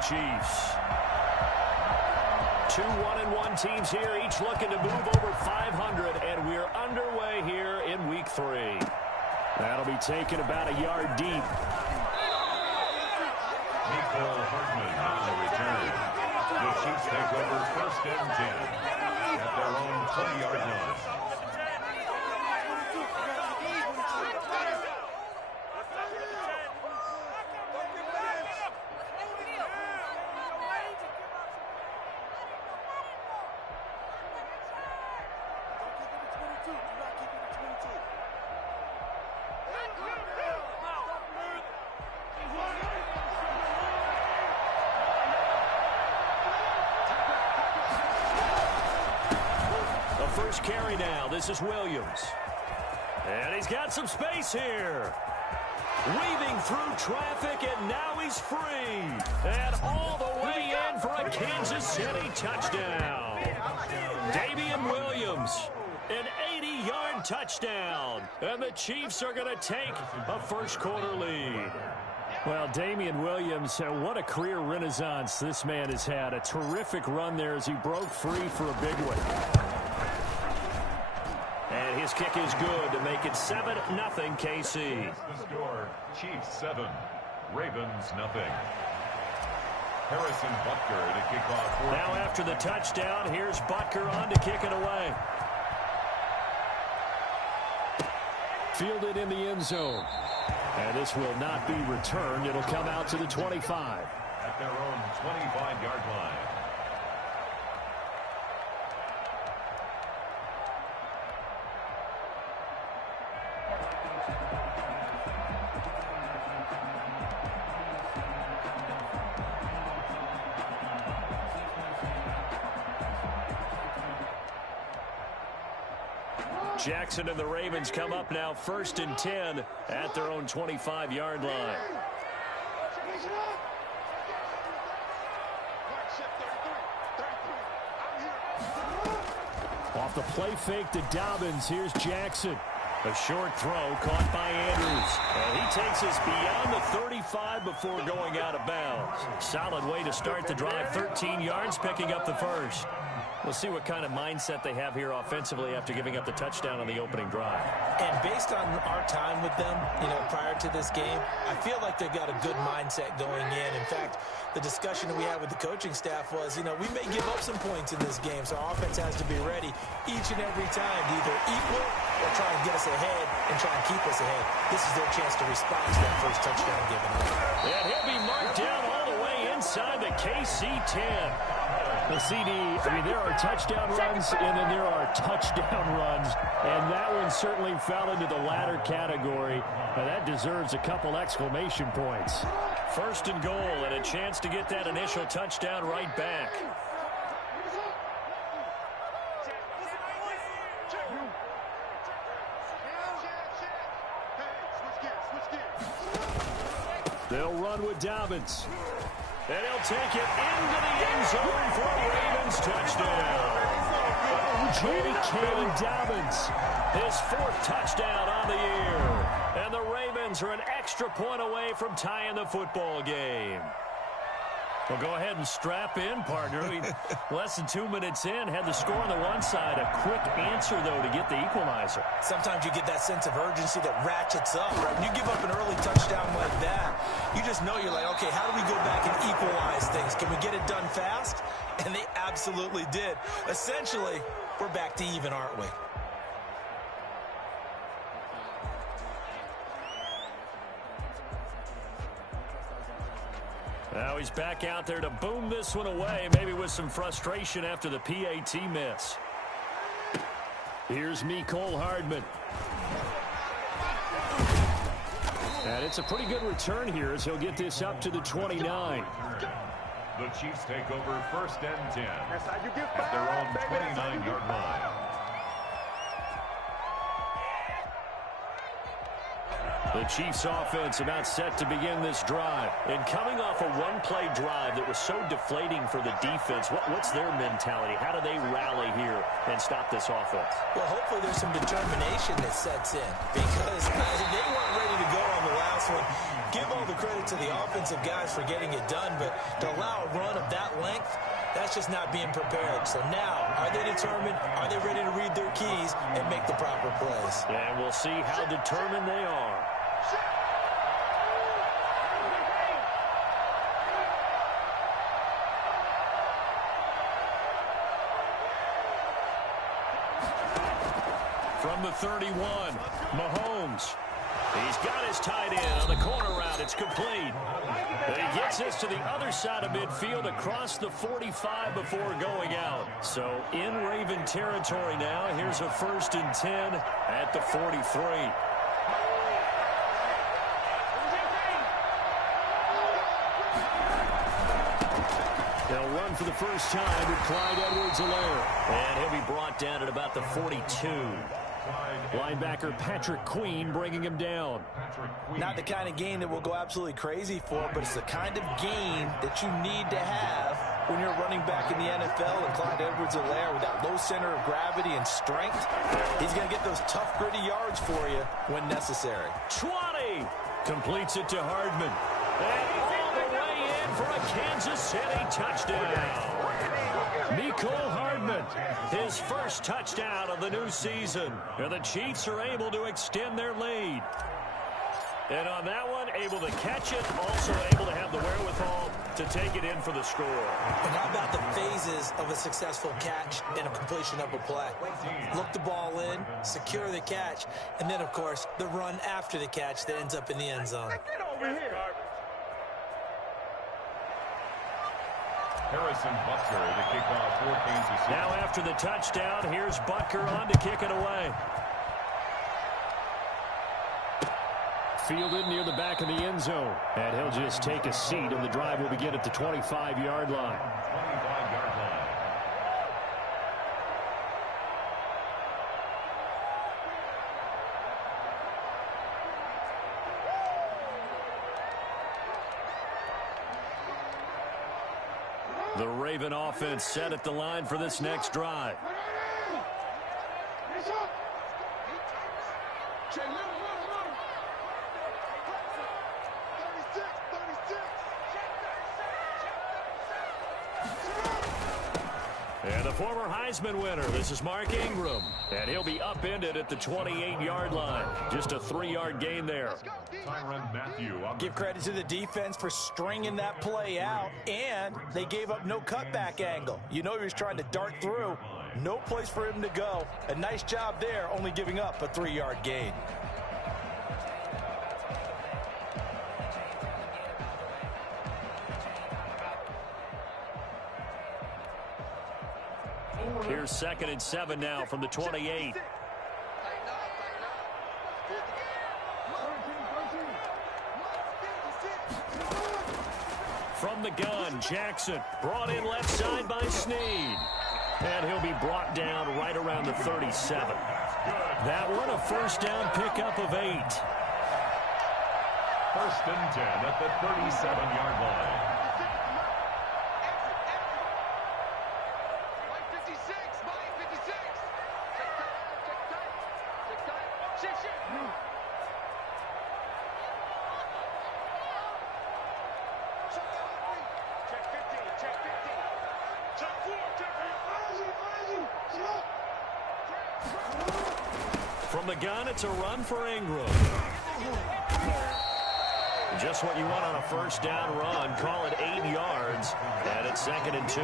Chiefs. 2 1-1 teams here, each looking to move over 500, and we're underway here in week 3. That'll be taken about a yard deep. Mecole Hardman on the return. The Chiefs take over 1st and 10 at their own 20-yard line. First carry now. This is Williams. And he's got some space here. Weaving through traffic, and now he's free. And all the way in for a Kansas City touchdown. Damian Williams, an 80-yard touchdown. And the Chiefs are going to take a first-quarter lead. Well, Damian Williams, what a career renaissance this man has had. A terrific run there as he broke free for a big one. And his kick is good to make it 7-0 KC. The score, Chiefs 7, Ravens nothing. Harrison Butker to kick off. Now after the touchdown, here's Butker on to kick it away. Fielded in the end zone. And this will not be returned. It'll come out to the 25. At their own 25-yard line. Jackson and the Ravens come up now 1st and 10 at their own 25-yard line. Off the play fake to Dobbins. Here's Jackson. A short throw caught by Andrews. And he takes us beyond the 35 before going out of bounds. Solid way to start the drive. 13 yards, picking up the first. We'll see what kind of mindset they have here offensively after giving up the touchdown on the opening drive. And based on our time with them, prior to this game, I feel like they've got a good mindset going in. In fact, the discussion that we had with the coaching staff was, we may give up some points in this game, so our offense has to be ready each and every time to either equal or try and get us ahead and try and keep us ahead. This is their chance to respond to that first touchdown given up. And he'll be marked down all the way inside the KC 10. The CD, there are touchdown runs, and then there are touchdown runs, and that one certainly fell into the latter category. Now, that deserves a couple exclamation points. 1st and goal, and a chance to get that initial touchdown right back. They'll run with Dobbins. And he'll take it into the end zone for a Ravens touchdown. J.K. Dobbins, his 4th touchdown on the year. And the Ravens are an extra point away from tying the football game. Well, go ahead and strap in, partner. Less than 2 minutes in, had the score on the one side. A quick answer, though, to get the equalizer. Sometimes you get that sense of urgency that ratchets up, right? When you give up an early touchdown like that, you just know you're like, okay, how do we go back and equalize things? Can we get it done fast? And they absolutely did. Essentially, we're back to even, aren't we? Now he's back out there to boom this one away, maybe with some frustration after the PAT miss. Here's Mecole Hardman. And it's a pretty good return here as he'll get this up to the 29. The Chiefs take over 1st and 10 at their own 29-yard line. The Chiefs offense about set to begin this drive. And coming off a one-play drive that was so deflating for the defense, what's their mentality? How do they rally here and stop this offense? Well, hopefully there's some determination that sets in because they weren't ready to go on the last one. Give all the credit to the offensive guys for getting it done, but to allow that's just not being prepared. So now, are they determined? Are they ready to read their keys and make the proper plays? And we'll see how determined they are. From the 31, Mahomes. He's got his tight end on the corner route. It's complete. But he gets this to the other side of midfield across the 45 before going out. So in Raven territory now. Here's a 1st and 10 at the 43. They'll run for the first time with Clyde Edwards-Helaire. And he'll be brought down at about the 42. Linebacker Patrick Queen bringing him down. Not the kind of game that we'll go absolutely crazy for, but it's the kind of game that you need to have when you're running back in the NFL. And Clyde Edwards-Helaire, with that low center of gravity and strength, he's going to get those tough, gritty yards for you when necessary. 20. Completes it to Hardman. And all the way in for a Kansas City touchdown. Mecole Hardman, his first touchdown of the new season. And the Chiefs are able to extend their lead. And on that one, able to catch it, also able to have the wherewithal to take it in for the score. And how about the phases of a successful catch and a completion of a play? Look the ball in, secure the catch, and then, of course, the run after the catch that ends up in the end zone. Get over here. Harrison Butker to kick off for Kansas City. Now after the touchdown, here's Butker on to kick it away. Fielded near the back of the end zone. And he'll just take a seat, and the drive will begin at the 25-yard line. 25-yard line. The Raven offense set at the line for this next drive. And the former Heisman winner, this is Mark Ingram. And he'll be upended at the 28-yard line. Just a 3-yard gain there. Tyrann Mathieu. Give credit to the defense for stringing that play out, and they gave up no cutback angle. You know he was trying to dart through. No place for him to go. A nice job there, only giving up a 3-yard gain. Here's 2nd and 7 now from the 28. From the gun, Jackson brought in left side by Snead. And he'll be brought down right around the 37. That one a first down pickup of 8. 1st and 10 at the 37-yard line. From the gun, it's a run for Ingram. Just what you want on a first down run. Call it 8 yards. And it's 2nd and 2.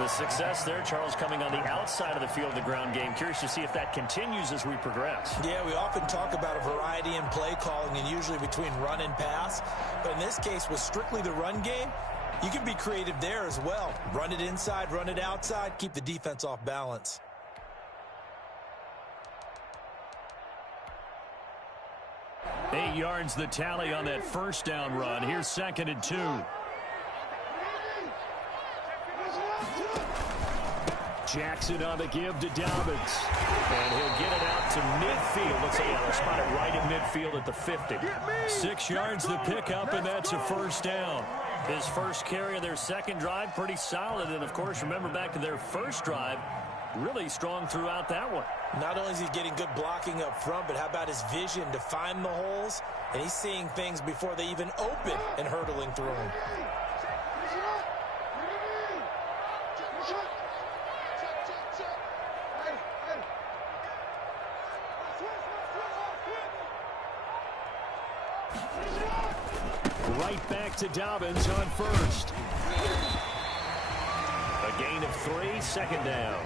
The success there, Charles, coming on the outside of the field of the ground game. Curious to see if that continues as we progress. Yeah, we often talk about a variety in play calling and usually between run and pass. But in this case, with strictly the run game, you can be creative there as well. Run it inside, run it outside, keep the defense off balance. Eight yards the tally on that first down run. Here's 2nd and 2. Jackson on the give to Dobbins. And he'll get it out to midfield. Let's say they'll spot it right in midfield at the 50. 6 yards the pickup, and that's a first down. His first carry of their second drive, pretty solid. And, of course, remember back to their first drive, really strong throughout that one. Not only is he getting good blocking up front, but how about his vision to find the holes? And he's seeing things before they even open and hurtling through them. right back to Dobbins on first. A gain of 3, second down.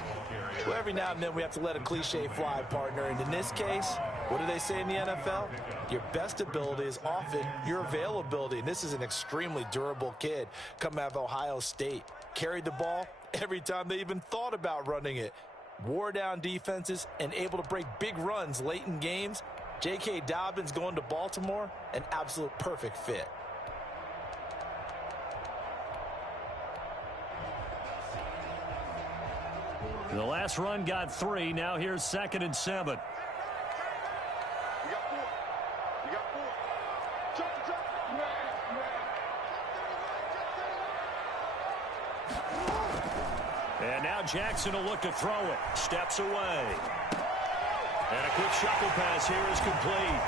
Well, every now and then we have to let a cliche fly, partner. And in this case, what do they say in the NFL? Your best ability is often your availability. And this is an extremely durable kid coming out of Ohio State. Carried the ball every time they even thought about running it. Wore down defenses and able to break big runs late in games. J.K. Dobbins going to Baltimore, an absolute perfect fit. The last run got 3. Now here's 2nd and 7. And now Jackson will look to throw it. Steps away. And a quick shuffle pass here is complete.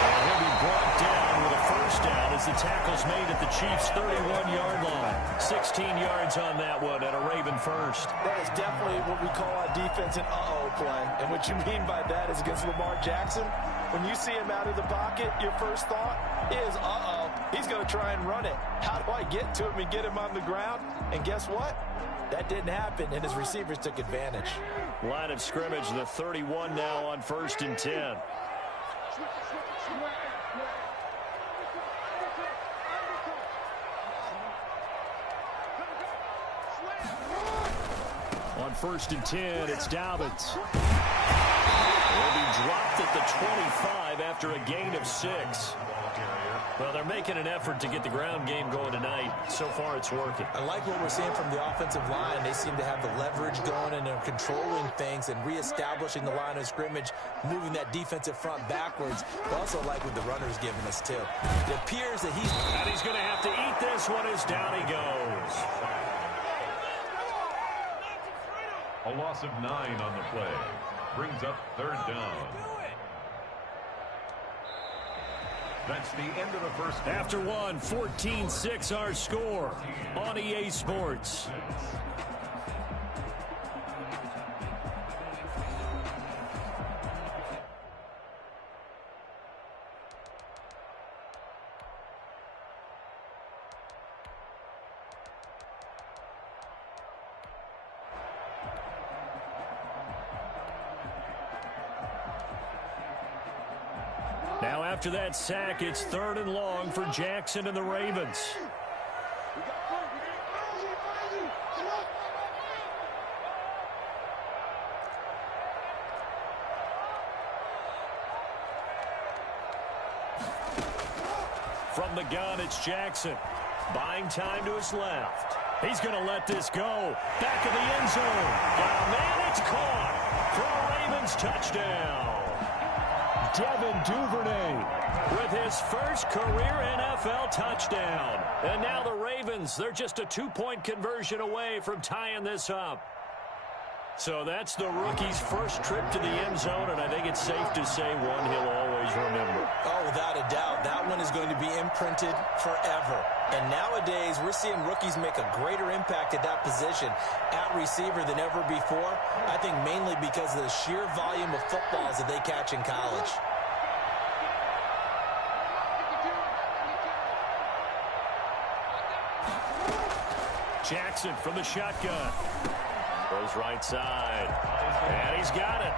And he'll be brought down with a first down as the tackle's made at the Chiefs' 31-yard line. 16 yards on that one and a Raven first. That is definitely what we call our defense an uh-oh play. And what you mean by that is against Lamar Jackson, when you see him out of the pocket, your first thought is, uh-oh, he's going to try and run it. How do I get to him and get him on the ground? And guess what? That didn't happen, and his receivers took advantage. Line of scrimmage, the 31 now on 1st and 10. On 1st and 10, it's Dobbins. He'll be dropped at the 25 after a gain of 6. Well, they're making an effort to get the ground game going tonight. So far, it's working. I like what we're seeing from the offensive line. They seem to have the leverage going, and they're controlling things and reestablishing the line of scrimmage, moving that defensive front backwards. I also like what the runner's giving us, too. It appears that And he's going to have to eat this one as down he goes. A loss of 9 on the play. Brings up 3rd down. That's the end of the first half. After one, 14-6 our score on EA Sports. Now after that sack, it's 3rd and long for Jackson and the Ravens. From the gun, it's Jackson. Buying time to his left. He's going to let this go. Back of the end zone. Got a man, it's caught. For a Ravens touchdown. Devin Duvernay with his first career NFL touchdown. And now the Ravens, they're just a 2-point conversion away from tying this up. So that's the rookie's first trip to the end zone, and I think it's safe to say one he'll always remember. Oh, without a doubt, that one is going to be imprinted forever. And nowadays, we're seeing rookies make a greater impact at that position at receiver than ever before. I think mainly because of the sheer volume of footballs that they catch in college. Jackson from the shotgun. Goes right side. And he's got it.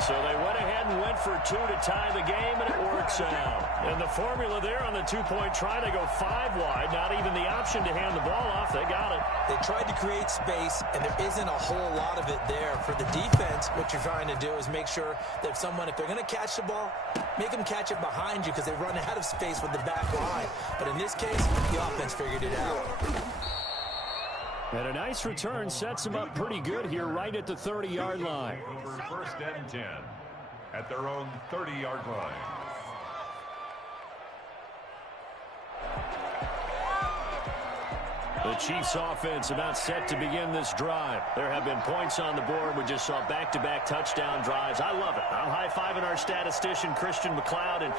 So they went ahead and went for 2 to tie the game, and it works out. And the formula there on the 2-point try to go 5 wide. Not even the option to hand the ball off. They got it. They tried to create space, and there isn't a whole lot of it there. For the defense, what you're trying to do is make sure that if they're going to catch the ball, make them catch it behind you because they run out of space with the back line. But in this case, the offense figured it out. And a nice return sets them up pretty good here right at the 30-yard line. Over 1st and 10 at their own 30-yard line. The Chiefs offense about set to begin this drive. There have been points on the board. We just saw back-to-back touchdown drives. I love it. I'm high-fiving our statistician, Christian McLeod, and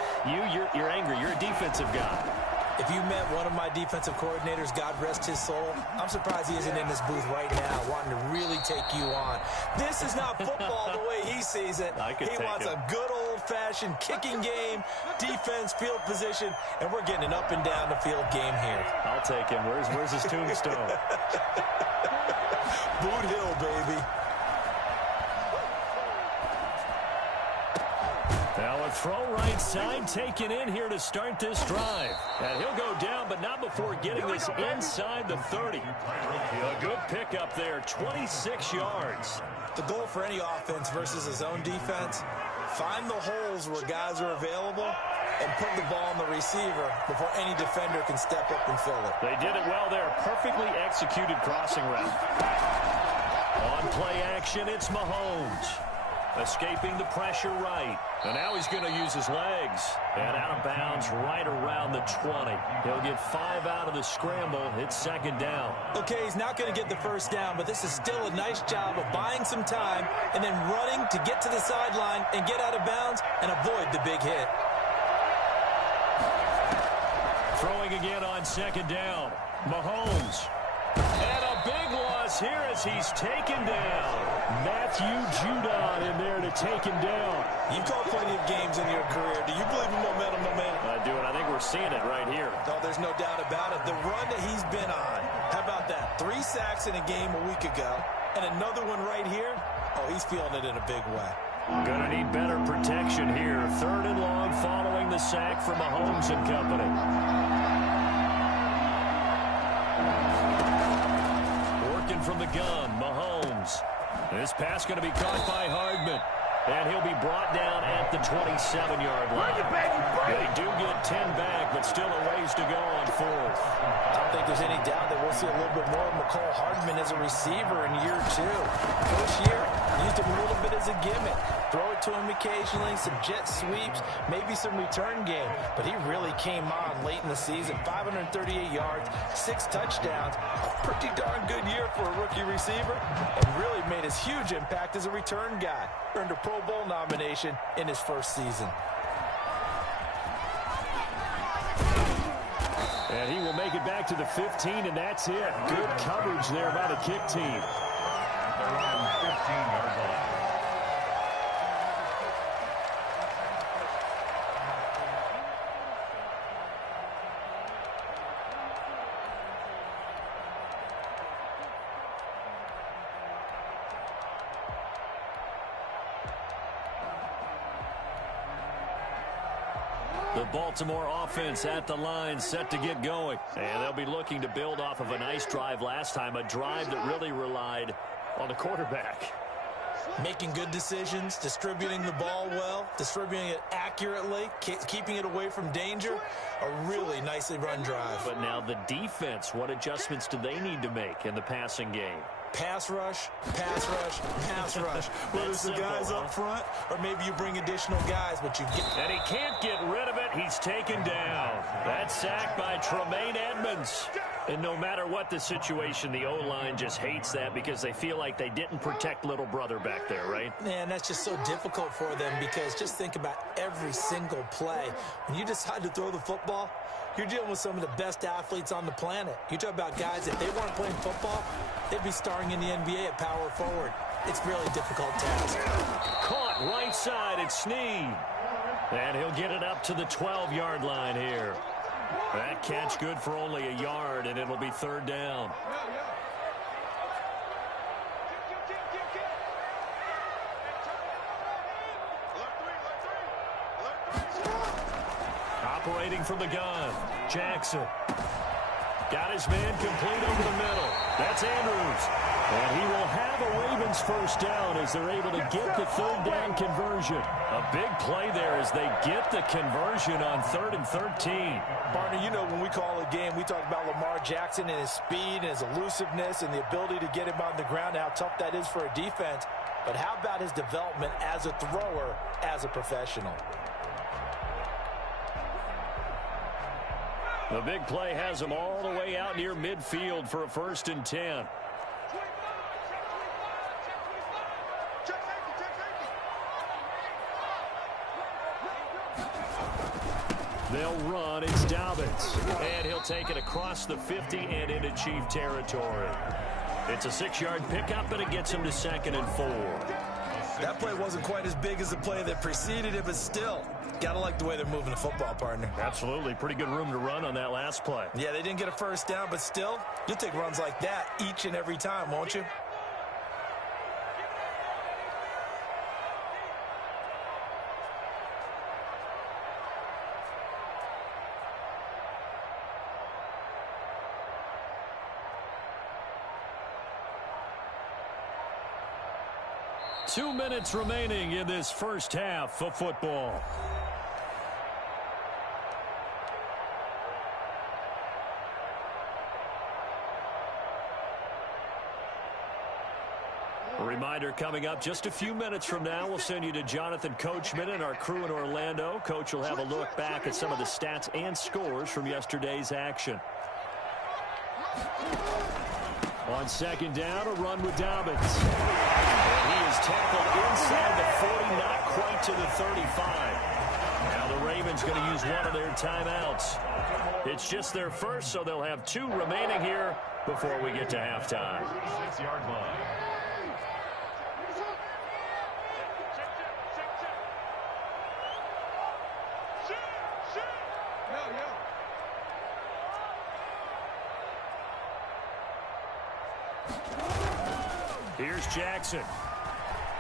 you're angry. You're a defensive guy. If you met one of my defensive coordinators, God rest his soul, I'm surprised he isn't in this booth right now wanting to really take you on. This is not football the way he sees it. He wants a good old-fashioned kicking game, defense, field position, and we're getting an up and down the field game here. I'll take him. Where's his tombstone? Boot Hill, baby. Now a throw right side taken in here to start this drive. And he'll go down, but not before getting this inside the 30. A good pickup there, 26 yards. The goal for any offense versus his own defense, find the holes where guys are available and put the ball on the receiver before any defender can step up and fill it. They did it well there. Perfectly executed crossing route. On play action, it's Mahomes. Escaping the pressure right. And now he's going to use his legs. And out of bounds right around the 20. He'll get 5 out of the scramble. It's second down. Okay, he's not going to get the first down, but this is still a nice job of buying some time and then running to get to the sideline and get out of bounds and avoid the big hit. Throwing again on second down. Mahomes. And a big loss here as he's taken down. Matthew Judon in there to take him down. You've called plenty of games in your career. Do you believe in momentum, my man? I do, and I think we're seeing it right here. Oh, there's no doubt about it. The run that he's been on. How about that? 3 sacks in a game a week ago, and another one right here. Oh, he's feeling it in a big way. Gonna need better protection here. 3rd and long following the sack from Mahomes and company. Working from the gun, Mahomes. This pass going to be caught by Hardman. And he'll be brought down at the 27-yard line. They do get 10 back, but still a ways to go on 4th. I don't think there's any doubt that we'll see a little bit more of Mecole Hardman as a receiver in year 2. First year, used him a little bit as a gimmick. Throw it to him occasionally, some jet sweeps, maybe some return game. But he really came on late in the season. 538 yards, 6 touchdowns. A pretty darn good year for a rookie receiver. And really made his huge impact as a return guy. Earned a Pro Bowl nomination in his first season. And he will make it back to the 15, and that's it. Good coverage there by the kick team. They're on 15-yard line. The Baltimore offense at the line, set to get going. And they'll be looking to build off of a nice drive last time, a drive that really relied on the quarterback. Making good decisions, distributing the ball well, distributing it accurately, keeping it away from danger. A really nicely run drive. But now the defense, what adjustments do they need to make in the passing game? Pass rush, pass rush, pass rush. Whether it's the guys up front or maybe you bring additional guys, but you get... And he can't get rid of it. He's taken down. That's sacked by Tremaine Edmonds. And no matter what the situation, the O-line just hates that because they feel like they didn't protect little brother back there, right? Man, that's just so difficult for them because just think about every single play. When you decide to throw the football, you're dealing with some of the best athletes on the planet. You talk about guys, if they weren't playing football, they'd be starring in the NBA at power forward. It's really a difficult task. Caught right side, it's Snead. And he'll get it up to the 12-yard line here. That catch good for only a yard, and it'll be 3rd down. Operating from the gun, Jackson. Got his man complete over the middle. That's Andrews. And he will have a Ravens first down as they're able to get the 3rd down conversion. A big play there as they get the conversion on 3rd and 13. Barney, you know when we call a game, we talk about Lamar Jackson and his speed and his elusiveness and the ability to get him on the ground and how tough that is for a defense. But how about his development as a thrower, as a professional? The big play has him all the way out near midfield for a 1st and 10. They'll run. It's Dobbins. And he'll take it across the 50 and into Chief territory. It's a 6-yard pickup, and it gets him to 2nd and 4. That play wasn't quite as big as the play that preceded it, but still, got to like the way they're moving the football, partner. Absolutely. Pretty good room to run on that last play. Yeah, they didn't get a first down, but still, you'll take runs like that each and every time, won't you? Two minutes remaining in this first half of football. A reminder coming up just a few minutes from now. We'll send you to Jonathan Coachman and our crew in Orlando. Coach will have a look back at some of the stats and scores from yesterday's action. On 2nd down, a run with Dobbins. And he is tackled inside the 40, not quite to the 35. Now the Ravens going to use one of their timeouts. It's just their first, so they'll have 2 remaining here before we get to halftime. 6-yard line. Here's Jackson.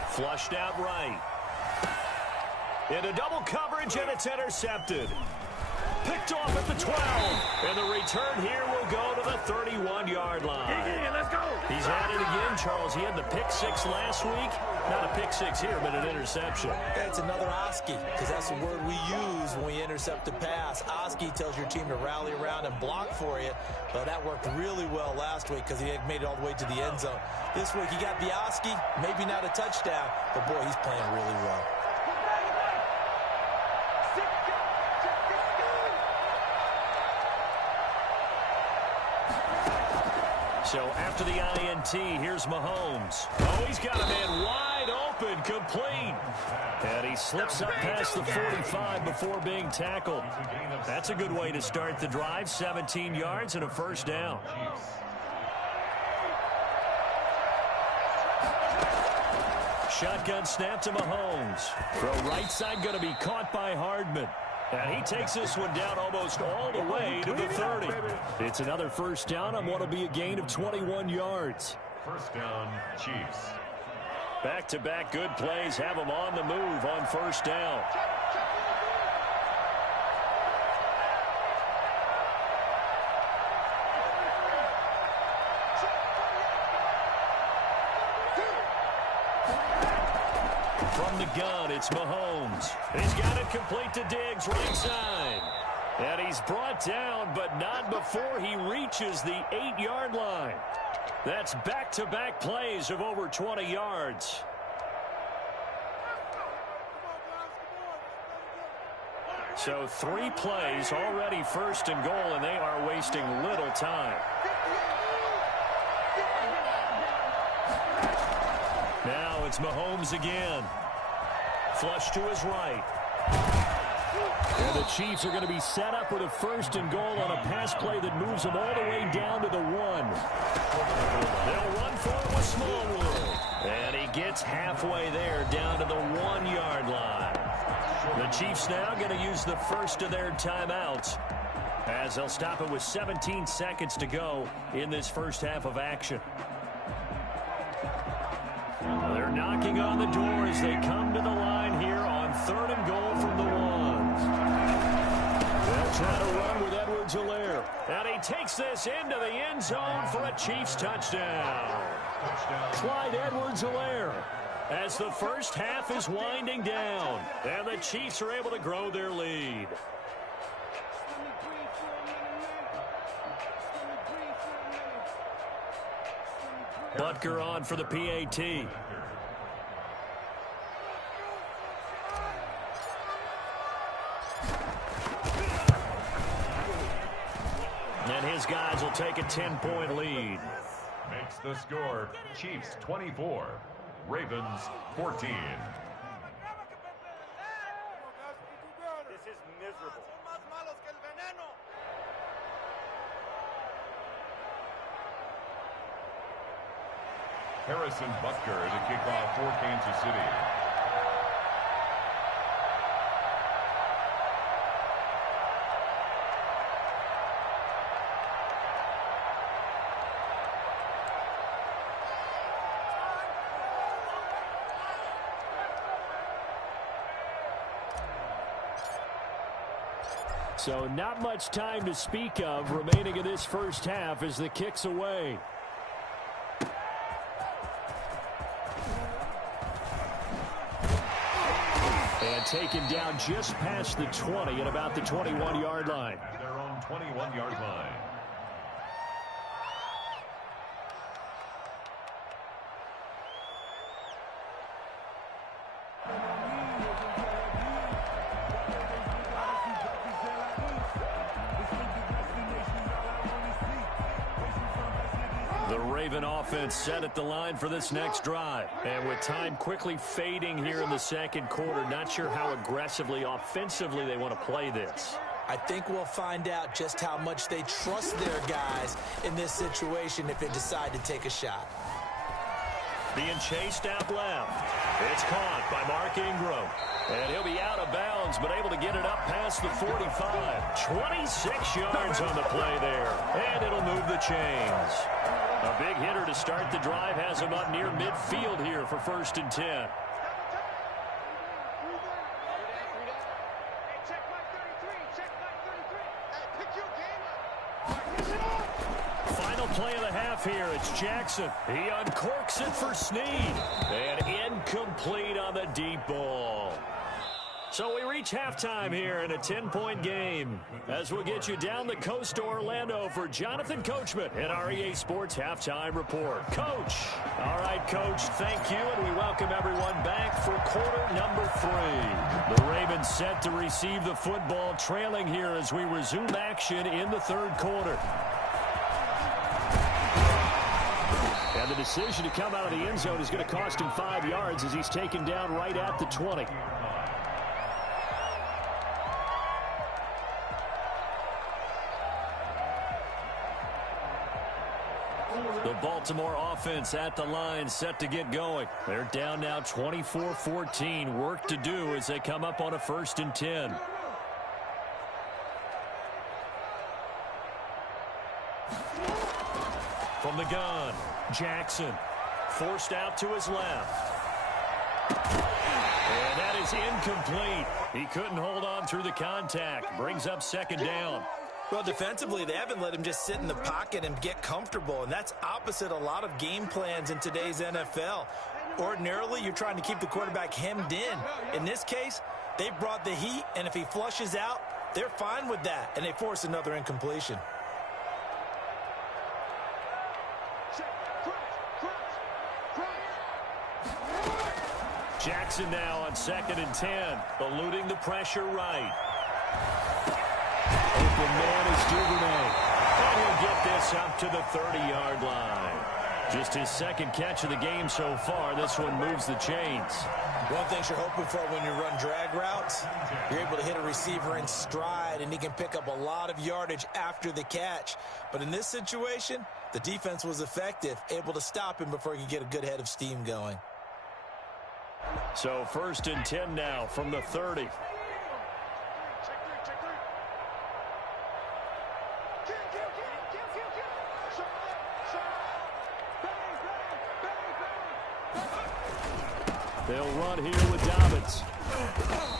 Flushed out right. Into double coverage, and it's intercepted. Picked off at the 12. And the return here will go to the 31-yard line. Yeah, let's go. He's at it again, Charles. He had the pick 6 last week. Not a pick 6 here, but an interception. It's another Oski, because that's the word we use when we intercept a pass. Oski tells your team to rally around and block for you. But that worked really well last week because he had made it all the way to the end zone. This week he got the Oski, maybe not a touchdown, but boy, he's playing really well. So after the INT, here's Mahomes. Oh, he's got a man wide open, complete. And he slips up past the 45 before being tackled. That's a good way to start the drive. 17 yards and a first down. Shotgun snap to Mahomes. Throw right side going to be caught by Hardman. And he takes this one down almost all the way to the 30. It's another first down on what will be a gain of 21 yards. First down, Chiefs. Back-to-back good plays have them on the move on first down. From the gun, it's Mahomes. He's got it complete to Diggs, right side. And he's brought down, but not before he reaches the 8-yard line. That's back-to-back plays of over 20 yards. So 3 plays already first and goal, and they are wasting little time. Now it's Mahomes again. Flush to his right. And the Chiefs are going to be set up with a first and goal on a pass play that moves them all the way down to the 1. They'll run for it with Smallwood. And he gets halfway there down to the 1-yard line. The Chiefs now going to use the first of their timeouts as they'll stop it with 17 seconds to go in this first half of action. They're knocking on the door as they come to the line here on 3rd and goal from the 1. They'll try to run with Edwards-Helaire. And he takes this into the end zone for a Chiefs touchdown. Clyde Edwards-Helaire as the first half is winding down. And the Chiefs are able to grow their lead. Butker on for the PAT. And his guys will take a 10-point lead. Makes the score Chiefs 24, Ravens 14. This is miserable. Harrison Butker to kick off for Kansas City. So not much time to speak of remaining in this first half as the kick's away. And taken down just past the 20 at about the 21-yard line. At their own 21-yard line. The Raven offense set at the line for this next drive. And with time quickly fading here in the second quarter, not sure how aggressively, offensively they want to play this. I think we'll find out just how much they trust their guys in this situation if they decide to take a shot. Being chased out left. It's caught by Mark Ingram. And he'll be out of bounds, but able to get it up past the 45. 26 yards on the play there. And it'll move the chains. A big hitter to start the drive has him up near midfield here for 1st and 10. Final play of the half here. It's Jackson. He uncorks it for Snead. And incomplete on the deep ball. So we reach halftime here in a 10-point game. As we'll get you down the coast to Orlando for Jonathan Coachman at our EA Sports Halftime Report. Coach. All right, Coach, thank you, and we welcome everyone back for quarter number 3. The Ravens set to receive the football, trailing here as we resume action in the third quarter. And the decision to come out of the end zone is going to cost him 5 yards as he's taken down right at the 20. The Baltimore offense at the line, set to get going. They're down now 24-14. Work to do as they come up on a 1st and 10. From the gun, Jackson forced out to his left. And that is incomplete. He couldn't hold on through the contact. Brings up 2nd down. Well, defensively, they haven't let him just sit in the pocket and get comfortable, and that's opposite a lot of game plans in today's NFL. Ordinarily, you're trying to keep the quarterback hemmed in. In this case, they brought the heat, and if he flushes out, they're fine with that, and they force another incompletion. Jackson now on 2nd and 10, eluding the pressure right. Open man is Duvernay. And he'll get this up to the 30-yard line. Just his 2nd catch of the game so far. This one moves the chains. One thing you're hoping for when you run drag routes, you're able to hit a receiver in stride, and he can pick up a lot of yardage after the catch. But in this situation, the defense was effective, able to stop him before he could get a good head of steam going. So 1st and 10 now from the 30. They'll run here with Dobbins.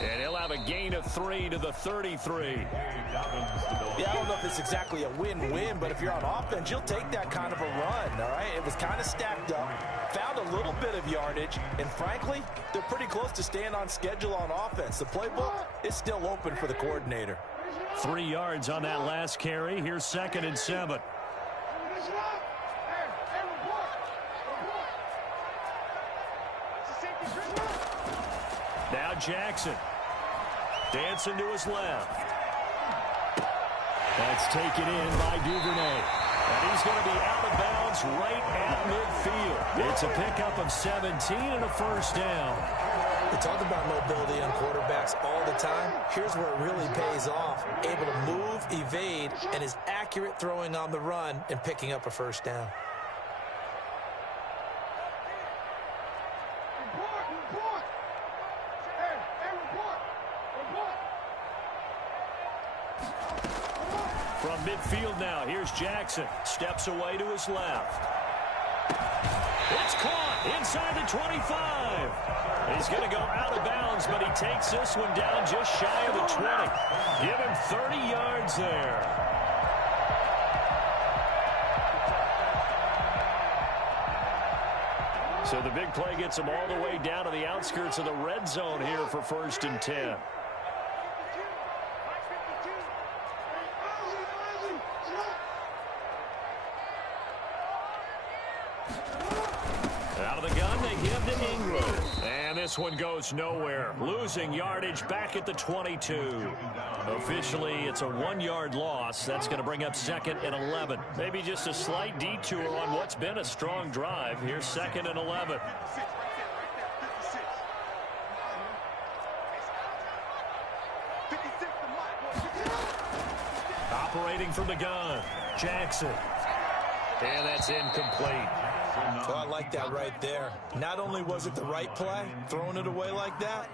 And he'll have a gain of 3 to the 33. Yeah, I don't know if it's exactly a win-win, but if you're on offense, you'll take that kind of a run, all right? It was kind of stacked up, found a little bit of yardage, and frankly, they're pretty close to staying on schedule on offense. The playbook is still open for the coordinator. 3 yards on that last carry. Here's 2nd and 7. Now Jackson. Dancing to his left. That's taken in by Duvernay. And he's going to be out of bounds right at midfield. It's a pickup of 17 and a 1st down. We talk about mobility on quarterbacks all the time. Here's where it really pays off. Able to move, evade, and is accurate throwing on the run and picking up a 1st down. midfield now. Here's Jackson. Steps away to his left. It's caught inside the 25. He's going to go out of bounds, but he takes this one down just shy of the 20. Give him 30 yards there. So the big play gets him all the way down to the outskirts of the red zone here for 1st and 10. Out of the gun, they give to Ingram. And this one goes nowhere. Losing yardage back at the 22. Officially, it's a 1-yard loss. That's going to bring up 2nd and 11. Maybe just a slight detour on what's been a strong drive. Here's 2nd and 11. Operating from the gun, Jackson. And that's incomplete. Oh, I like that right there. Not only was it the right play, throwing it away like that,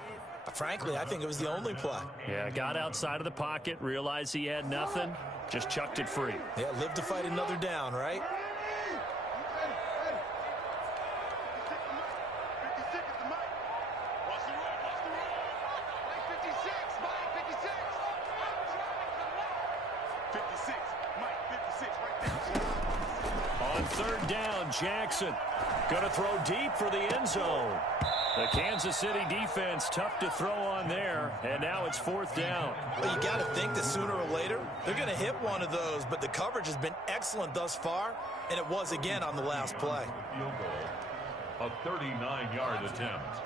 frankly, I think it was the only play. Yeah, got outside of the pocket, realized he had nothing, just chucked it free. Yeah, live to fight another down, right? On 3rd down, Jackson going to throw deep for the end zone. The Kansas City defense tough to throw on there, and now it's 4th down. Well, you got to think that sooner or later they're going to hit one of those, but the coverage has been excellent thus far, and it was again on the last play. Field goal, a 39-yard attempt.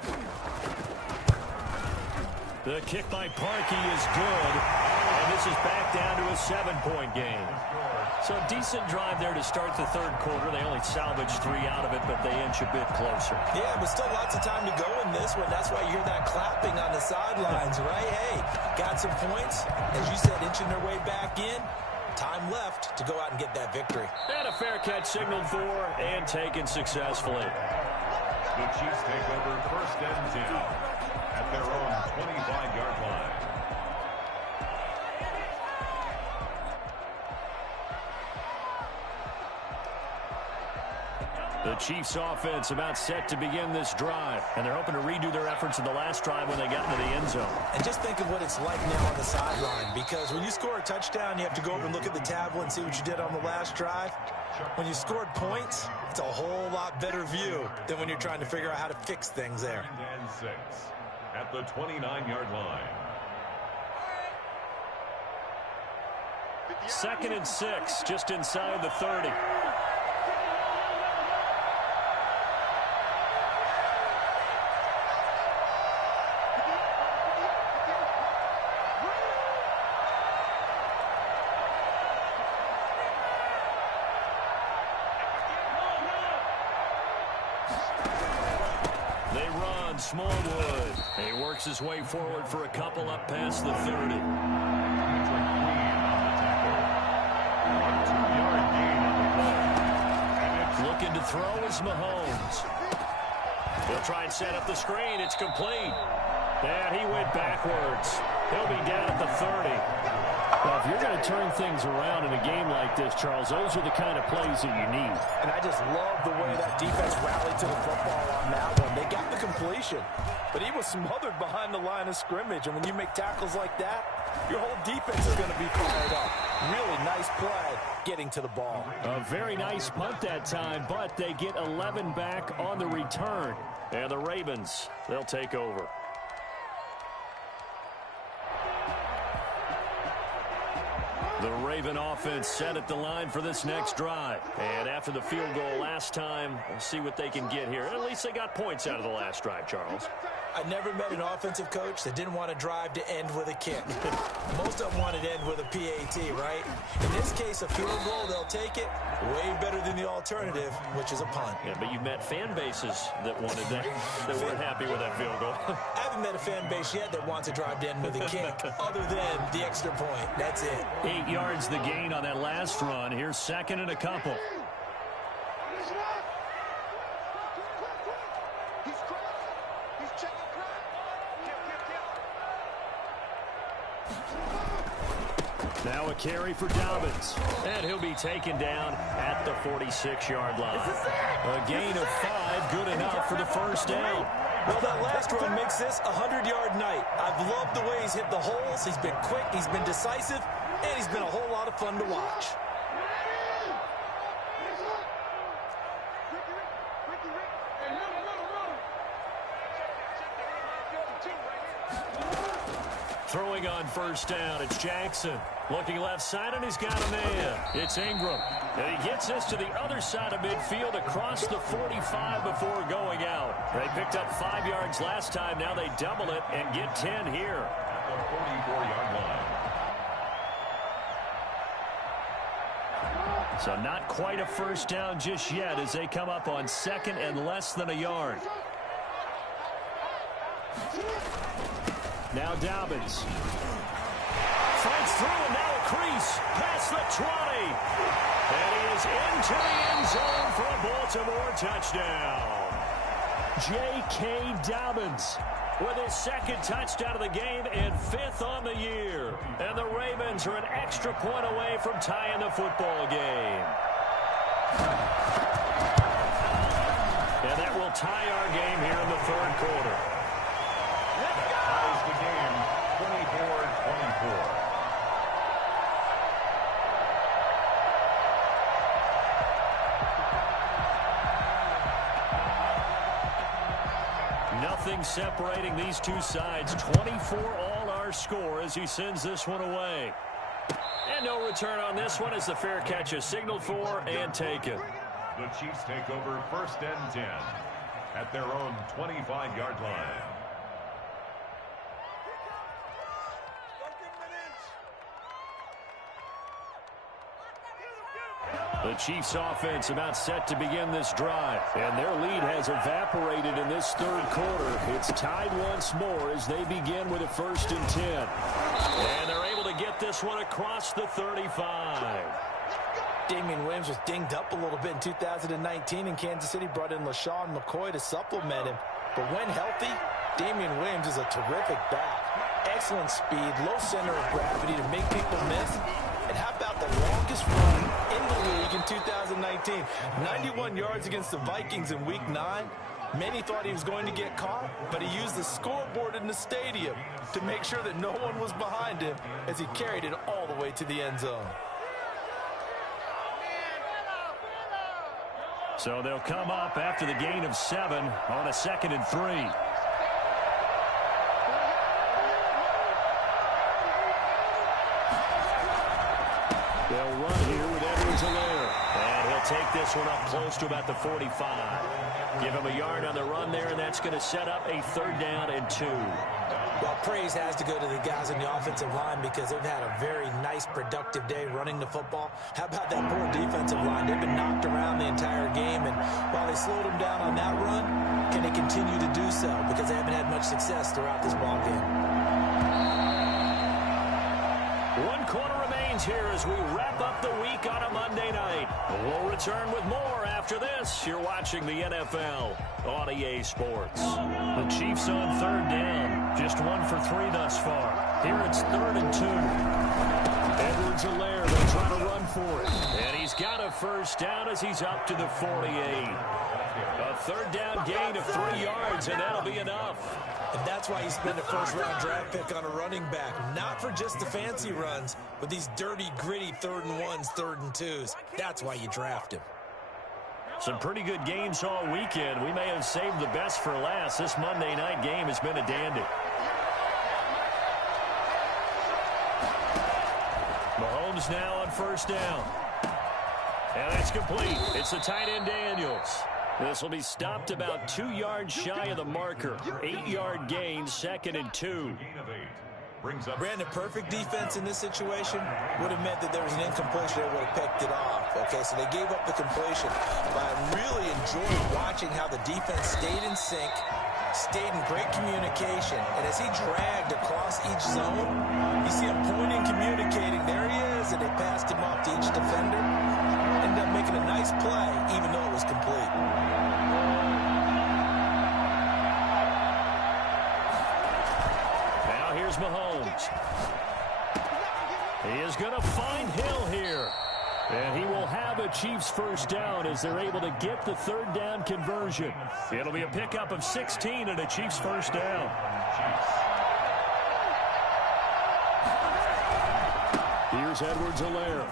The kick by Parkey is good, and this is back down to a 7-point game. So a decent drive there to start the 3rd quarter. They only salvaged 3 out of it, but they inch a bit closer. Yeah, but still lots of time to go in this one. That's why you hear that clapping on the sidelines, right? Hey, got some points. As you said, inching their way back in. Time left to go out and get that victory. And a fair catch signaled for and taken successfully. The Chiefs take over 1st and 10 at their own 25-yard line. The Chiefs offense about set to begin this drive, and they're hoping to redo their efforts in the last drive when they got into the end zone. And just think of what it's like now on the sideline, because when you score a touchdown, you have to go over and look at the tablet and see what you did on the last drive. When you scored points, it's a whole lot better view than when you're trying to figure out how to fix things there. 2nd and 6 at the 29-yard line. 2nd and 6, just inside the 30. They run, Smallwood. He works his way forward for a couple up past the 30. Looking to throw is Mahomes. He'll try and set up the screen. It's complete. And he went backwards. He'll be down at the 30. Well, if you're going to turn things around in a game like this, Charles, those are the kind of plays that you need. And I just love the way that defense rallied to the football on that one. They got the completion, but he was smothered behind the line of scrimmage. And when you make tackles like that, your whole defense is going to be fired up. Really nice play getting to the ball. A very nice punt that time, but they get 11 back on the return. And the Ravens, they'll take over. The Raven offense set at the line for this next drive. And after the field goal last time, we'll see what they can get here. At least they got points out of the last drive, Charles. I never met an offensive coach that didn't want to drive to end with a kick. Most of them wanted to end with a PAT, right? In this case, a field goal, they'll take it. Way better than the alternative, which is a punt. Yeah, but you've met fan bases that wanted that weren't happy with that field goal. I haven't met a fan base yet that wants to drive to end with a kick, other than the extra point. That's it. 8 yards the gain on that last run. Here's 2nd and a couple. Now a carry for Dobbins. And he'll be taken down at the 46-yard line. A gain of 5, good enough for the first down. Well, that last run makes this a 100-yard night. I've loved the way he's hit the holes. He's been quick, he's been decisive, and he's been a whole lot of fun to watch. Throwing on first down, it's Jackson. Looking left side, and he's got a man. It's Ingram. And he gets this to the other side of midfield across the 45 before going out. They picked up 5 yards last time. Now they double it and get 10 here. At the 44-yard line. So not quite a first down just yet as they come up on second and less than a yard. Now Dobbins. Fights through and now a crease. Past the 20. And he is into the end zone for a Baltimore touchdown. J.K. Dobbins with his second touchdown of the game and 5th on the year. And the Ravens are an extra point away from tying the football game. And that will tie our game here in the third quarter. Ties the game 24-24. Nothing separating these two sides. 24 all our score as he sends this one away. And no return on this one as the fair catch is signaled for and taken. The Chiefs take over first and 10 at their own 25-yard line. The Chiefs offense about set to begin this drive, and their lead has evaporated in this third quarter. It's tied once more as they begin with a 1st and 10. And they're able to get this one across the 35. Damian Williams was dinged up a little bit in 2019, and Kansas City brought in LaShawn McCoy to supplement him. But when healthy, Damian Williams is a terrific back. Excellent speed, low center of gravity to make people miss. And how about the longest run in the league in 2019? 91 yards against the Vikings in Week 9. Many thought he was going to get caught, but he used the scoreboard in the stadium to make sure that no one was behind him as he carried it all the way to the end zone. So they'll come up after the gain of 7 on a 2nd and 3. They'll run here with Edwards-Helaire. And he'll take this one up close to about the 45. Give him a yard on the run there, and that's going to set up a 3rd down and 2. Well, praise has to go to the guys in the offensive line because they've had a very nice, productive day running the football. How about that poor defensive line? They've been knocked around the entire game, and while they slowed them down on that run, can they continue to do so? Because they haven't had much success throughout this ball game. 1 quarter remains here as we wrap up the week on a Monday night. We'll return with more after this. You're watching the NFL on EA Sports. The Chiefs on 3rd down. Just 1 for 3 thus far. Here it's 3rd and 2. Edwards-Helaire, they'll try to run for it. And he's got a 1st down as he's up to the 48. A 3rd down gain of 3 yards, and that'll be enough. And that's why you spend a 1st-round draft pick on a running back. Not for just the fancy runs, but these dirty, gritty 3rd and 1s, 3rd and 2s. That's why you draft him. Some pretty good games all weekend. We may have saved the best for last. This Monday night game has been a dandy. Mahomes now on 1st down. And that's complete. It's the tight end Daniels. This will be stopped about 2 yards shy of the marker. 8-yard gain, 2nd and 2. Brandon, perfect defense in this situation would have meant that there was an incompletion. They would have picked it off. Okay, so they gave up the completion. But I really enjoyed watching how the defense stayed in sync, stayed in great communication. And as he dragged across each zone, you see him pointing, communicating. There he is, and they passed him off to each defender. Ended up making a nice play, even though it was complete. Now here's Mahomes. He is going to find Hill here. And he will have a Chiefs first down as they're able to get the third down conversion. It'll be a pickup of 16 and a Chiefs first down. Here's Edwards-Helaire.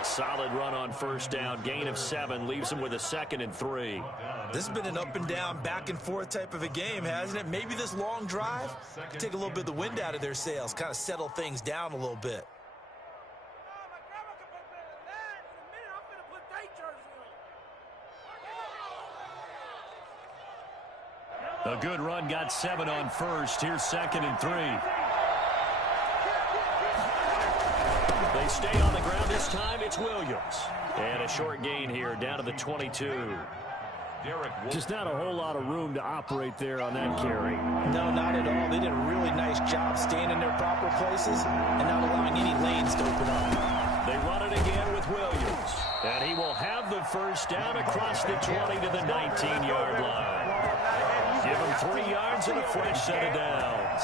A solid run on first down. Gain of 7 leaves him with a 2nd and 3. This has been an up and down, back and forth type of a game, hasn't it? Maybe this long drive can take a little bit of the wind out of their sails, kind of settle things down a little bit. A good run, got 7 on first. Here's 2nd and 3. They stay on the ground this time. It's Williams. And a short gain here down to the 22. Just not a whole lot of room to operate there on that carry. No, not at all. They did a really nice job staying in their proper places and not allowing any lanes to open up. They run it again with Williams. And he will have the first down across the 20 to the 19-yard line. Give him 3 yards and a fresh set of downs.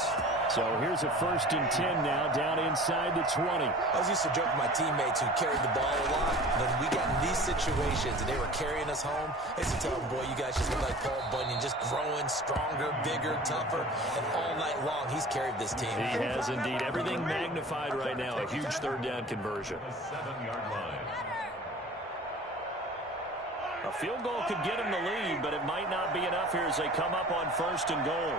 So here's a 1st and 10 now, down inside the 20. I was used to joke with my teammates who carried the ball a lot. When we got in these situations and they were carrying us home, I used to tell them, boy, you guys just look like Paul Bunyan, just growing stronger, bigger, tougher, and all night long he's carried this team. He has indeed. Everything magnified right now. A huge third down conversion. A field goal could get him the lead, but it might not be enough here as they come up on 1st and goal.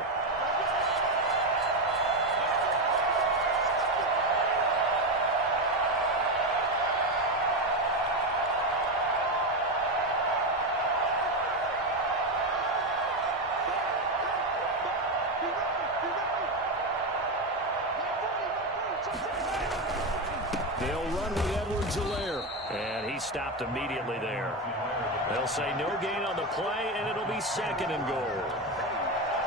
They'll run with Edwards-Helaire, and he stopped immediately there. They'll say no gain on the play, and it'll be 2nd and goal.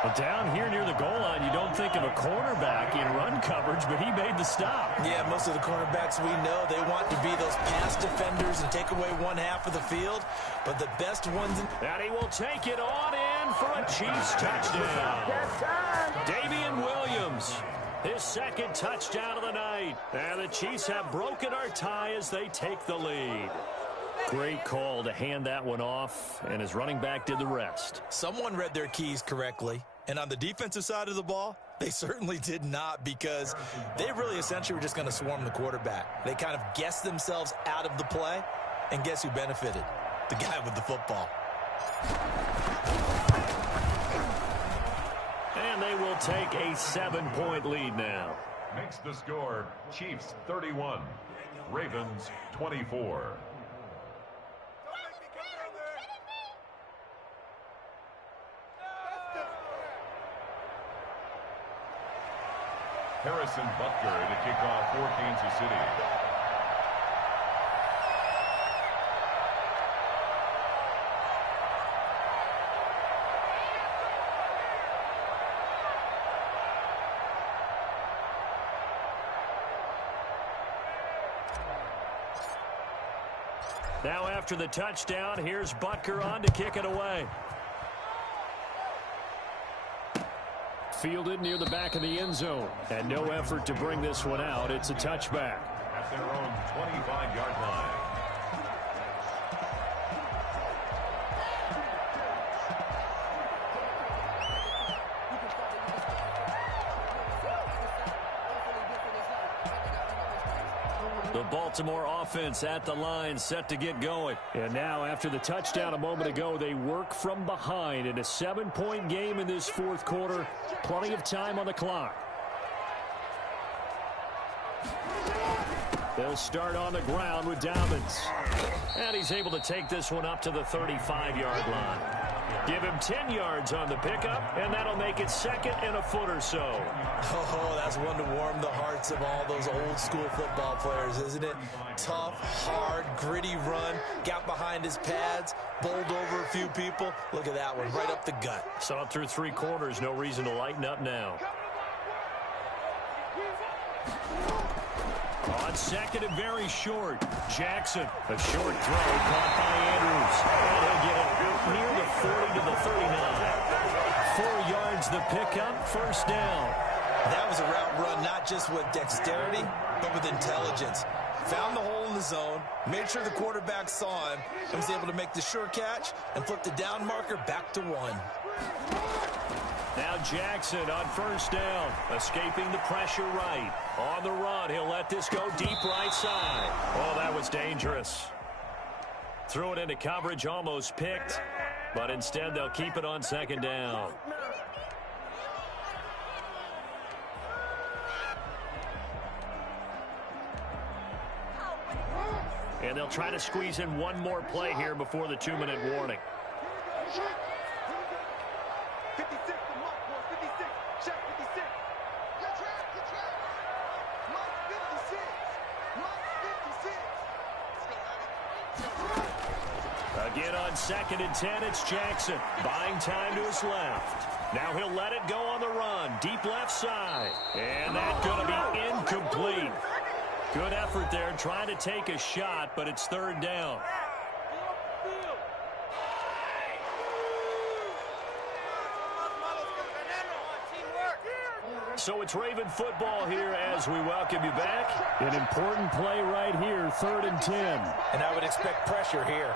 But down here near the goal line, you don't think of a cornerback in run coverage, but he made the stop. Yeah, most of the cornerbacks we know, they want to be those pass defenders and take away one half of the field. But the best ones... And he will take it on in for a Chiefs touchdown. Damian Williams, his 2nd touchdown of the night. And the Chiefs have broken our tie as they take the lead. Great call to hand that one off, and his running back did the rest. Someone read their keys correctly, and on the defensive side of the ball, they certainly did not, because they really essentially were just going to swarm the quarterback. They kind of guessed themselves out of the play, and guess who benefited? The guy with the football. And they will take a 7-point lead now. Makes the score Chiefs 31, Ravens 24. Harrison Butker to kick off for Kansas City. Now after the touchdown, here's Butker on to kick it away. Fielded near the back of the end zone. And no effort to bring this one out. It's a touchback. At their own 25-yard line. The Baltimore offense at the line, set to get going. And now, after the touchdown a moment ago, they work from behind in a 7-point game in this 4th quarter. Plenty of time on the clock. They'll start on the ground with Dobbins. And he's able to take this one up to the 35-yard line. Give him 10 yards on the pickup, and that'll make it 2nd and a foot or so. Oh, that's one to warm the hearts of all those old-school football players, isn't it? Tough, hard, gritty run, got behind his pads, bowled over a few people. Look at that one, right up the gut. Saw it through 3 quarters, no reason to lighten up now. On 2nd and very short, Jackson. A short throw caught by Andrews. And he'll get it out near the 40 to the 39. 4 yards the pickup, first down. That was a route run not just with dexterity, but with intelligence. Found the hole in the zone, made sure the quarterback saw him, and was able to make the sure catch and flip the down marker back to 1. Now Jackson on first down, escaping the pressure right. On the run, he'll let this go deep right side. Oh, that was dangerous. Threw it into coverage, almost picked, but instead they'll keep it on second down. And they'll try to squeeze in one more play here before the 2-minute warning. 56, the mark was 56. Check 56. Good track, good track. Mark 56. Mark 56. Again on 2nd and 10, it's Jackson. Buying time to his left. Now he'll let it go on the run. Deep left side. And that's going to be incomplete. Good effort there, trying to take a shot, but it's 3rd down. So it's Raven football here as we welcome you back. An important play right here, 3rd and 10. And I would expect pressure here.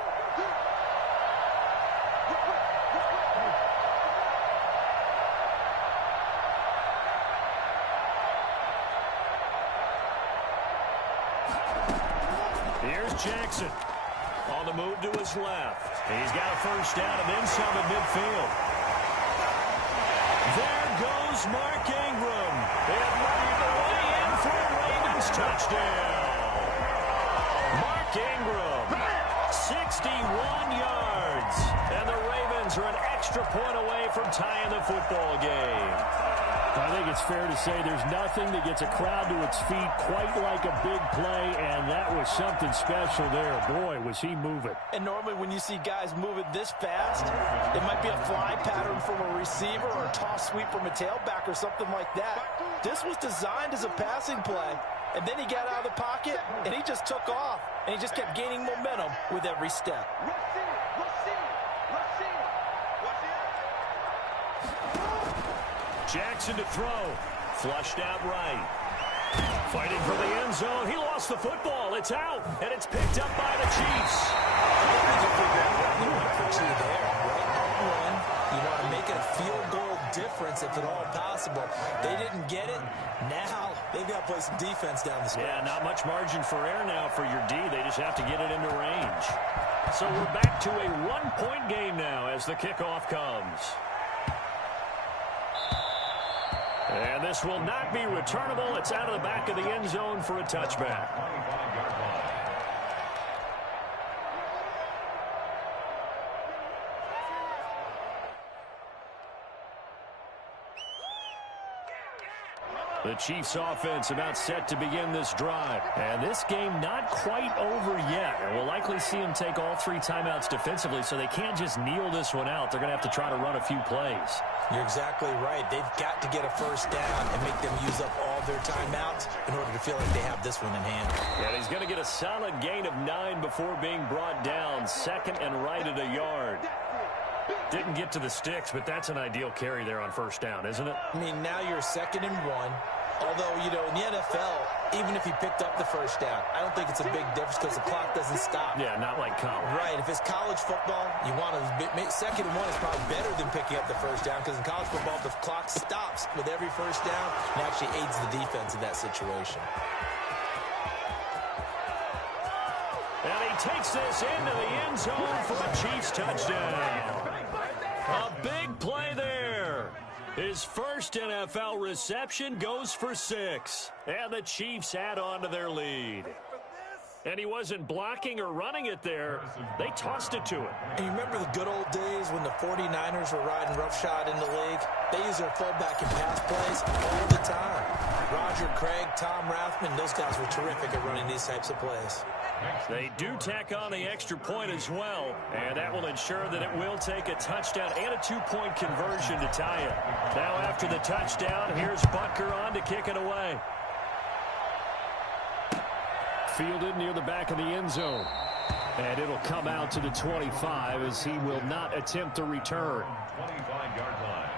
Here's Jackson on the move to his left. He's got a first down and then some at midfield. There goes Mark Ingram. And right the way in for a Ravens touchdown. Mark Ingram, 61 yards. And the Ravens are an extra point away from tying the football game. I think it's fair to say there's nothing that gets a crowd to its feet quite like a big play, and that was something special there. Boy, was he moving. And normally when you see guys moving this fast, it might be a fly pattern from a receiver or a toss sweep from a tailback or something like that. This was designed as a passing play, and then he got out of the pocket, and he just took off, and he just kept gaining momentum with every step. Jackson to throw. Flushed out right. Fighting for the end zone. He lost the football. It's out, and it's picked up by the Chiefs. You want to there, right? You want to make it a field goal difference if at all possible. They didn't get it. Now they've got to play some defense down the stretch. Yeah, not much margin for error now for your D. They just have to get it into range. So we're back to a 1-point game now as the kickoff comes. And this will not be returnable. It's out of the back of the end zone for a touchback. The Chiefs offense about set to begin this drive. And this game not quite over yet. And we'll likely see them take all 3 timeouts defensively, so they can't just kneel this one out. They're going to have to try to run a few plays. You're exactly right. They've got to get a first down and make them use up all their timeouts in order to feel like they have this one in hand. And he's going to get a solid gain of 9 before being brought down. 2nd and right at a yard. Didn't get to the sticks, but that's an ideal carry there on first down, isn't it? I mean, now you're 2nd and 1. Although, you know, in the NFL, even if he picked up the first down, I don't think it's a big difference because the clock doesn't stop. Yeah, not like college. Right. If it's college football, you want to 2nd and 1 is probably better than picking up the first down because in college football, the clock stops with every first down and actually aids the defense in that situation. And he takes this into the end zone for a Chiefs touchdown. A big play there. His first NFL reception goes for 6. And the Chiefs add on to their lead. And he wasn't blocking or running it there. They tossed it to him. And you remember the good old days when the 49ers were riding roughshod in the league? They used their fullback in pass plays all the time. Roger Craig, Tom Rathman, those guys were terrific at running these types of plays. They do tack on the extra point as well, and that will ensure that it will take a touchdown and a 2-point conversion to tie it. Now after the touchdown, here's Butker on to kick it away. Fielded near the back of the end zone. And it'll come out to the 25 as he will not attempt a return. 25-yard line.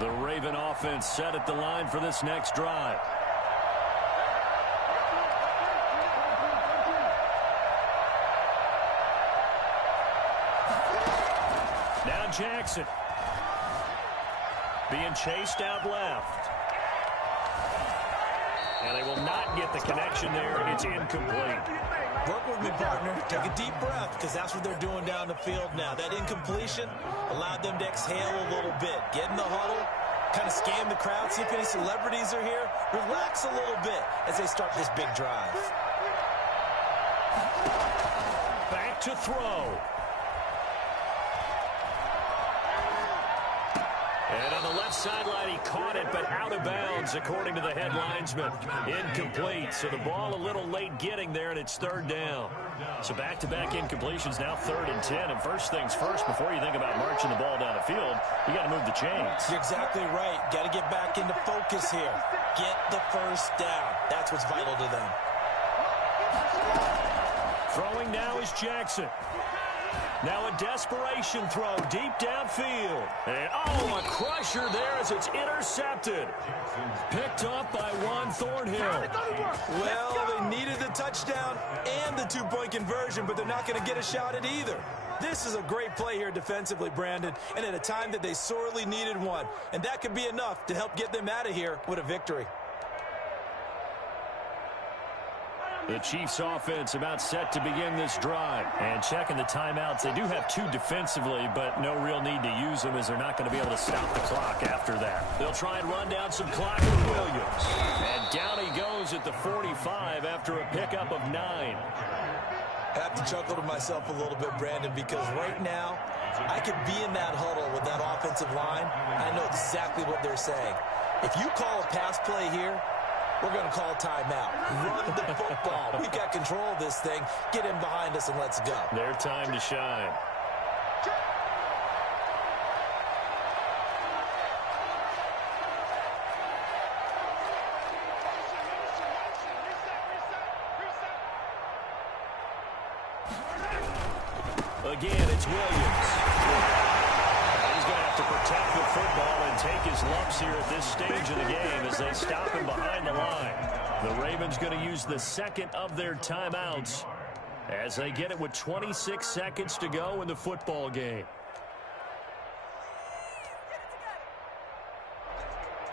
The Raven offense set at the line for this next drive. Now Jackson. Being chased out left. And they will not get the connection there. It's incomplete. Work with me, partner. Take a deep breath, because that's what they're doing down the field now. That incompletion allowed them to exhale a little bit. Get in the huddle, kind of scan the crowd, see if any celebrities are here. Relax a little bit as they start this big drive. Back to throw. And on the left sideline, he caught it, but out of bounds, according to the head linesman. Incomplete. So the ball a little late getting there, and it's third down. So back-to-back incompletions, now 3rd and 10. And first things first, before you think about marching the ball down the field, you got to move the chains. You're exactly right. Got to get back into focus here. Get the first down. That's what's vital to them. Throwing now is Jackson. Now a desperation throw deep downfield. And, a crusher there as it's intercepted. Picked up by Juan Thornhill. Well, they needed the touchdown and the two-point conversion, but they're not going to get a shot at either. This is a great play here defensively, Brandon, and at a time that they sorely needed one. And that could be enough to help get them out of here with a victory. The Chiefs offense about set to begin this drive. And checking the timeouts. They do have 2 defensively, but no real need to use them as they're not going to be able to stop the clock after that. They'll try and run down some clock with Williams. And down he goes at the 45 after a pickup of 9. I have to chuckle to myself a little bit, Brandon, because right now I could be in that huddle with that offensive line. I know exactly what they're saying. If you call a pass play here, we're going to call timeout. Run the football. We've got control of this thing. Get in behind us and let's go. Their time to shine. Again, it's Williams. He's going to have to protect the football and take his lumps here at this stage of the game as they stop him behind the line. The Ravens going to use the second of their timeouts as they get it with 26 seconds to go in the football game.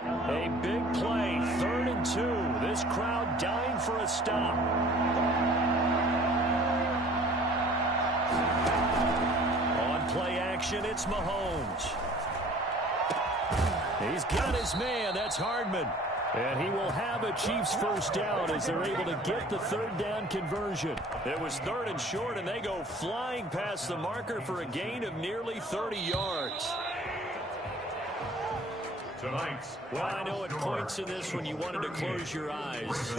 A big play, 3rd and 2. This crowd dying for a stop. On play action, it's Mahomes. He's got his man. That's Hardman. And he will have a Chiefs first down as they're able to get the 3rd down conversion. It was 3rd and short, and they go flying past the marker for a gain of nearly 30 yards. Tonight's Well, I know it points to this when you wanted to close your eyes.